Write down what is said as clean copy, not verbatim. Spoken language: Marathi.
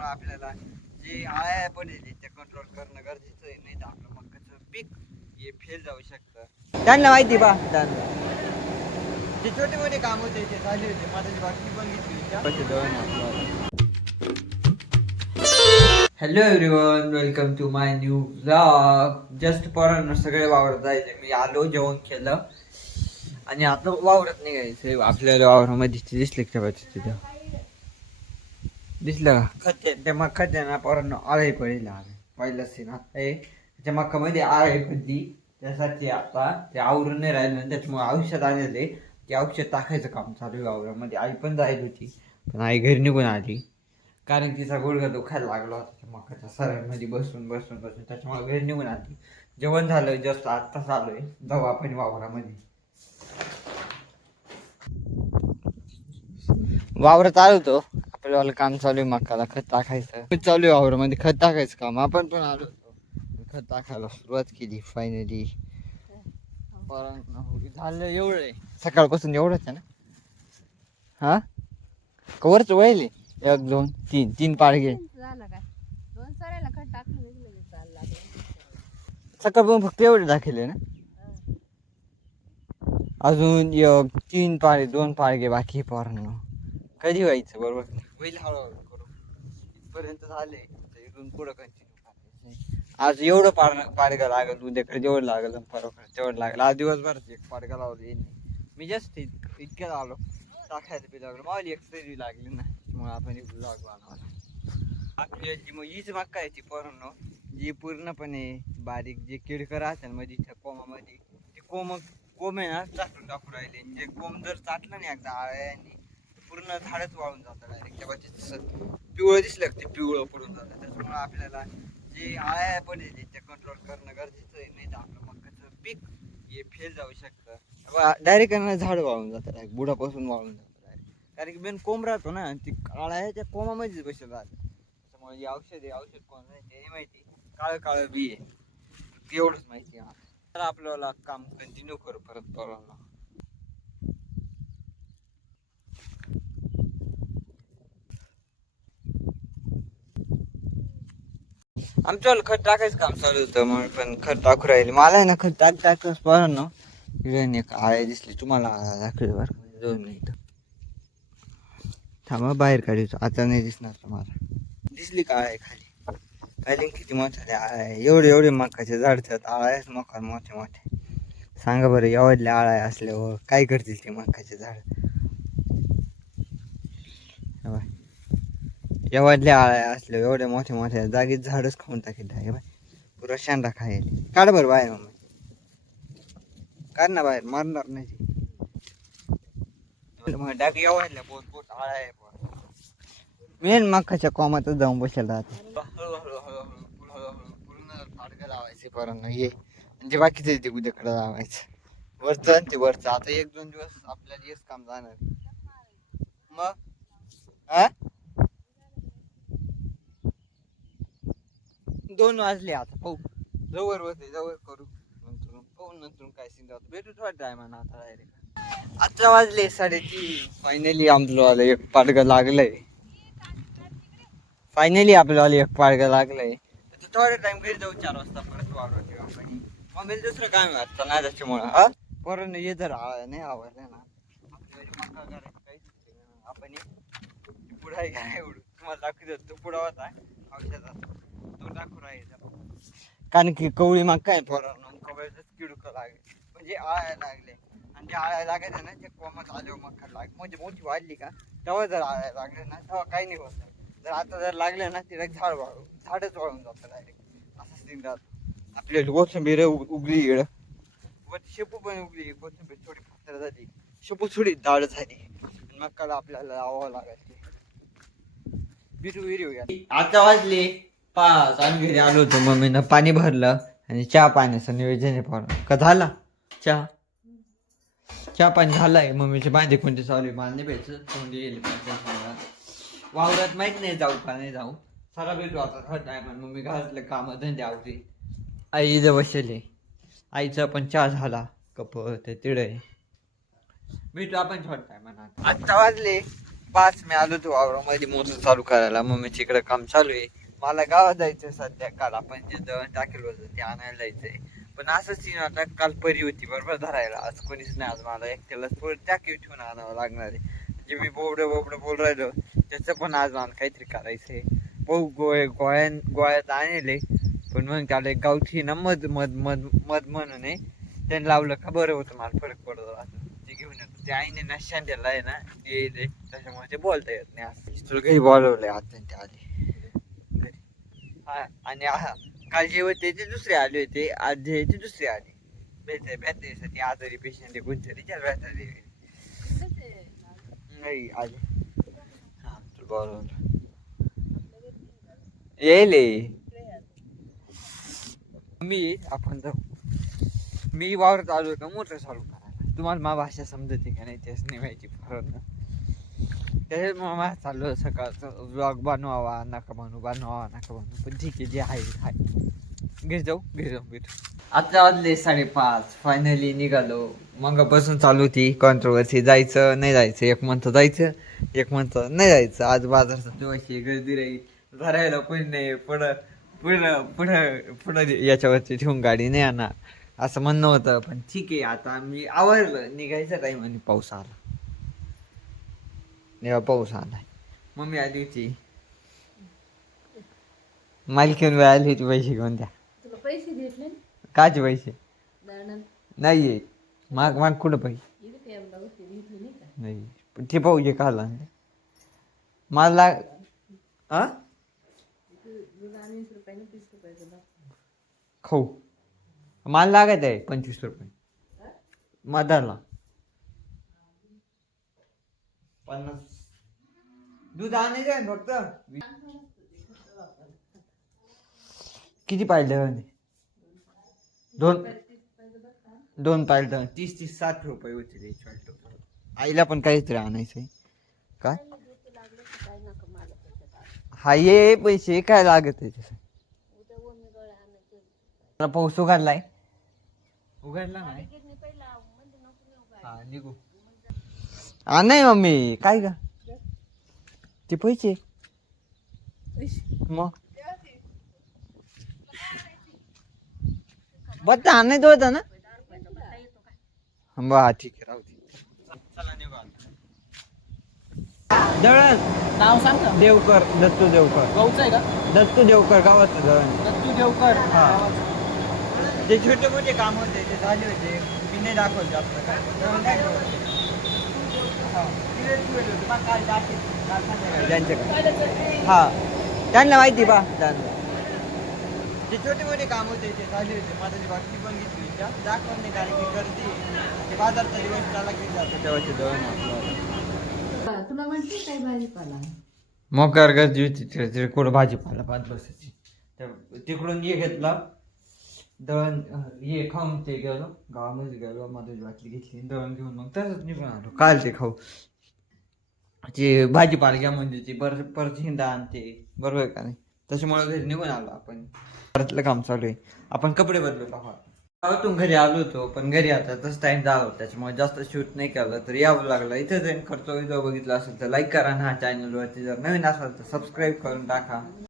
त्याच्यामुळे आपल्याला जे आळ्या पण येते ते कंट्रोल करणं गरजेचं आहे, नाही तर आपलं मक्काचं पीक हे फेल जाऊ शकतं. त्यांना माहिती बा, त्यांना जे छोटे मोठे काम होते ते झाले होते, माझी बाकी पण घेतली. Hello everyone, welcome to my new vlog. Just पोरांना सगळे वावरत जायचे, मी आलो जेवण केलं आणि आता वावरत निघायचं. आपल्याला वावरामध्ये दिसले का तिथं दिसलं का खत ते मग खत ना पोरांना आळी पडेल. पहिलं सीन आता आहे त्याच्या मक्कामध्ये आळी पडली, त्यासाठी आता ते आवरून नाही राहिलं, त्याच्यामुळे औषध आलेले ते औषध टाकायचं काम चालू आहे वावरामध्ये. आई पण जायला होती पण आई घरी निघून आली, कारण तिचा गुडघा दुखायला लागला होता त्या मकाच्या सरांमध्ये बसून बसून बसून, त्याच्यामुळे घरी निघून आली. जेवण झालं, जस्ट आत्ताच आलोय, जाऊ आपण वावरामध्ये. वावरात आलो होतो, आपल्याला काम चालू आहे, मकाला खत टाकायचं चालू आहे वावरामध्ये, खत टाकायचं काम. आपण पण आलो होतो, खत टाकायला सुरुवात केली फायनली. झालं एवढं आहे सकाळपासून, एवढंच आहे ना. हा कवरच वळले 1 2 3 3 पाडगे सकाळपासून फक्त एवढे दाखवले ना. अजून 3 पाडे 2 पाडगे बाकी पोरांनो. कधी व्हायचं बरोबर होईल, हळूहळू करू. इथपर्यंत झाले, इथून पुढं कंटिन्यू. आज एवढं पाडगा लागल, उद्याकडे जेवढं लागल, परवा तेवढं लागलं. आज दिवसभरात एक पाडगा लावलं मी, जस्ट इतक्यात आलो, टाकायला बी लागलो. मावली एक तरी लागली ना, मग आपण ब्लॉग बनवला. आपली मग हीच मक्का आहे ती पोरांनो, जी पूर्णपणे बारीक जे किडकं राहतात मध्ये त्या कोमामध्ये, ते कोम आहे ना चाटून टाकू राहिले. जे कोम जर चाटलं नाही एकदा आळ्यानी, पूर्ण झाडच वाळून जातं डायरेक्ट. त्या बाबतीत पिवळं दिसलं ते पिवळं पडून जातं. त्याच्यामुळे आपल्याला जे आळ्या पण येते ते कंट्रोल करणं गरजेचं आहे, नाही तर आपलं मक्काचं पीक हे फेल जाऊ शकतं. डायरेक्ट झाड वाळून जातं, डायरेक्ट बुडापासून वाळून जातं डायरेक्ट. कारण की मेन कोंब राहतो ना, ती आळ्या त्या कोमामध्येच बसेल राहते. त्याच्यामुळे जे औषध कोण आहे ते नाही माहिती, काळं काळं बी आहे एवढंच माहिती आहे. तर आपल्याला काम कंटिन्यू करू परत पोरांना. आमच्याला खत टाकायचं काम चालू होतं, मग पण खत टाकू राहिले. मला आहे ना खत टाकताच पोरांनो एक आळ्या दिसली, तुम्हाला दाखवली बरं 2 मिनिटं थांबा, बाहेर काढायचो. आता नाही दिसणार तुम्हाला. दिसली का आळ्या खाली? खाली किती मोठे आळ्या आहे, एवढे एवढे मकाचे झाड आहेत, आळ्याच मका मोठे मोठे. सांगा बरं, एवढल्या आळ्या असल्यावर काय करतील ते मकाचे झाड? एवढल्या आळ्या असल्या एवढ्या मोठ्या मोठ्या जागेत झाडच खाऊन टाकेल आहे बाय, पुरा शांडा खायला. काढ बरं बाहेर, मग काढ ना बाहेर, मारणार नाही. डाग एवढल्या बोट बोट आळ्या आहे, मेन मकाच्या कोमातच जाऊन बसेल राहते. हळूहळू हळूहळू हळूहळू पूर्ण पाडगं लावायचे पोरांना हे, म्हणजे बाकीचे ते उद्याकडे लावायचं. वरचं ते वरचं आता 1 2 दिवस आपल्याला हेच काम जाणार. मग 2 वाजले, आता पाहू, जवळ होते जवळ करू, नंतर पाहू, नंतर काय सिंग भेटू थोडा टायमानं. आता डायरेक्ट आता वाजले 3:30. फायनली आमचं एक पाडगं लागलंय. फायनली आपल्याला एक पाडगं लागलंय. थोडा टाइम घरी जाऊ, 4 वाजता परत वावरत येऊ आपण. मम्मीला दुसरं काय वाटतं ना त्याच्यामुळं पोरांना ये जर नाही आवडलं ना आपल्याला मका करायचं काहीच आपण पुढा काय एवढं तुम्हाला दाखवतो. तो पुढा होता औषधात, तो दाखवू राहील. कारण की कवळी मका आहे पोरांना, कवळीच किडकं लागेल, म्हणजे आळ्या लागले. आणि ते आळ्या लागायचं ना, ते कोमात आल्यावर मका लाग, म्हणजे मोठी वाढली का तेव्हा जर आळ्या लागले ना, तेव्हा काही नाही होत. जर आता जर लागले ना, तिला झाडच वाळून जातं डायरेक्ट. असं सीन राहतं. आपल्याला कोथिंबीर उगली इकडं, शेपू पण उगली, कोथिंबीर थोडी पातळ झाली, शेपू थोडी दाळ झाली, मकाला आपल्याला लावावं लागायचे. बिरू विरू आता वाजले 5. आम्ही घरी आलो होतो, मम्मीनं पाणी भरलं आणि चहा पाण्याचं नियोजन आहे पोरं. का झाला चहा पाणी झालाय? मम्मीचे भांडे कोणते चालू आहे, मला नाही भेटलं. कोणते गेले वावरात माहित नाही जाऊ का नाही जाऊ. चला भेटू आता थोडा टायमान. मम्मी घातलं काम धंदे आवडी. आई इथं बसले, आईचा पण चहा झाला, कप ते तिडे भेटू आपण थोडा टायमान. 8 वाजले 5 मी आलो तो वावरामध्ये मोटर चालू करायला. मम्मीच्या इकडे काम चालू आहे. मला गावात जायचं सध्या. काल आपण जे दळण टाकेल होतं ते आणायला जायचंय. पण असं सीन आता काल परी होती बरोबर धरायला. आज कोणीच नाही. आज मला एकट्यालाच टाकीव ठेवून आणावं लागणार आहे. जे मी बोबडं बोल राहिलो त्याचं पण आज मला काहीतरी करायचंय. भाऊ गोळ्यात आणले. पण मग त्याला एक गावठी ना मध म्हणून आहे त्यांनी लावलं का बरं होतं. मला फरक पडतो असं ते घेऊन येतो. ते आईने ना शांड्याला आहे ना ते त्याच्यामुळे ते बोलता येत नाही. असं तुला घरी बोलवलंय आता ते आले घरी. हा आणि काल जे होते ते दुसरे आले होते. आज जे ते दुसरे आले भेटायसाठी. आजारी पेशंट आहे कोणतरी त्याला भेटायला नाही आले. हा तुला बोलवलं येईल आपण जाऊ. मी वावरत आलो का मोटर चालू करायला. तुम्हाला मा भाषा समजते का नाही तेच नाही माहिती फरक. त्याच्यात मग मला चाललो सकाळचं ब्लॉग बनवावा नका बनवू पण ठीक आहे जे आहे घे जाऊ भेटू. आता वाजले 5:30. फायनली निघालो. मग बसून चालू होती कॉन्ट्रोवर्सी. जायचं नाही जायचं. एक म्हणतं जायचं एक म्हणतं नाही जायचं. आज बाजारचं दिवशी गर्दी राहील. धरायला पण नाही. पुढं याच्यावरती ठेवून गाडी नाही आणणार असं म्हणणं होतं. पण ठीक आहे आता मी आवरलं. निघायचा टाईम आणि पाऊस आला. पाऊस आलाय. मम्मी आली होती. मालकीन वेळ आली होती. पैसे घेऊन द्या. पैसे घेतले काचे पैसे नाहीये. माग कुठं पैसे नाही. पण ते पाहूजे का आला मला खाऊ मला लागत आहे 25 रुपये मधाला. 50 दूध आणायचं आहे फक्त. किती पाहिलं दोन पाहिलं 30-60 रुपये होते. आईला पण काहीतरी आणायचंय काय. हा ये पैसे काय लागत आहे तसं. पाऊस उघडला नाही. हा निघू. नाही मम्मी काय का ते पैसे मग बत्ता आणायचं होता ना. बा ठीक आहे राहू दे. दळण नाव सांग ना. देवकर दत्तू देवकर. गावचं आहे का? दत्तू देवकर गावाचं दळण. दत्तू देवकर. हा ते छोटे मोठे काम होते ते झाले होते. मी नाही दाखवत जास्त काय. त्यांच्याकडे हा त्यांना माहिती बा. जे छोटे मोठे काम होते ते झाले होते. माझी बाकी पण घेतली दाखवत नाही कारण की गर्दी बाजारचा दिवस त्याला घेतला जातो तेव्हाचे दळण. तुला म्हणते काय भाजीपाला मोकार गर्दी होती तिकडे कुठं भाजीपाला 5 वर्षाची. तिकडून ये घेतला दळण ये खाऊन ते गेलो गावामध्ये गेलो. माझी बाटली घेतली दळण घेऊन मग तसंच निघून आलो. काल ते खाऊ ते भाजीपाला घ्या म्हणजे ती परत हिंदा आणते बरोबर का नाही. त्याच्यामुळे घरी निघून आलो आपण. परतलं काम चालू आहे. आपण कपडे बदलू का. गावातून घरी आलो होतो पण घरी आता तसं टाइम झाला त्याच्यामुळे जास्त शूट नाही केलं तर यावं लागलं. इथं जाईन खर्च व्हिडिओ बघितला असेल तर लाईक करा. हा चॅनलवरती जर नवीन असाल तर सबस्क्राईब करून टाका.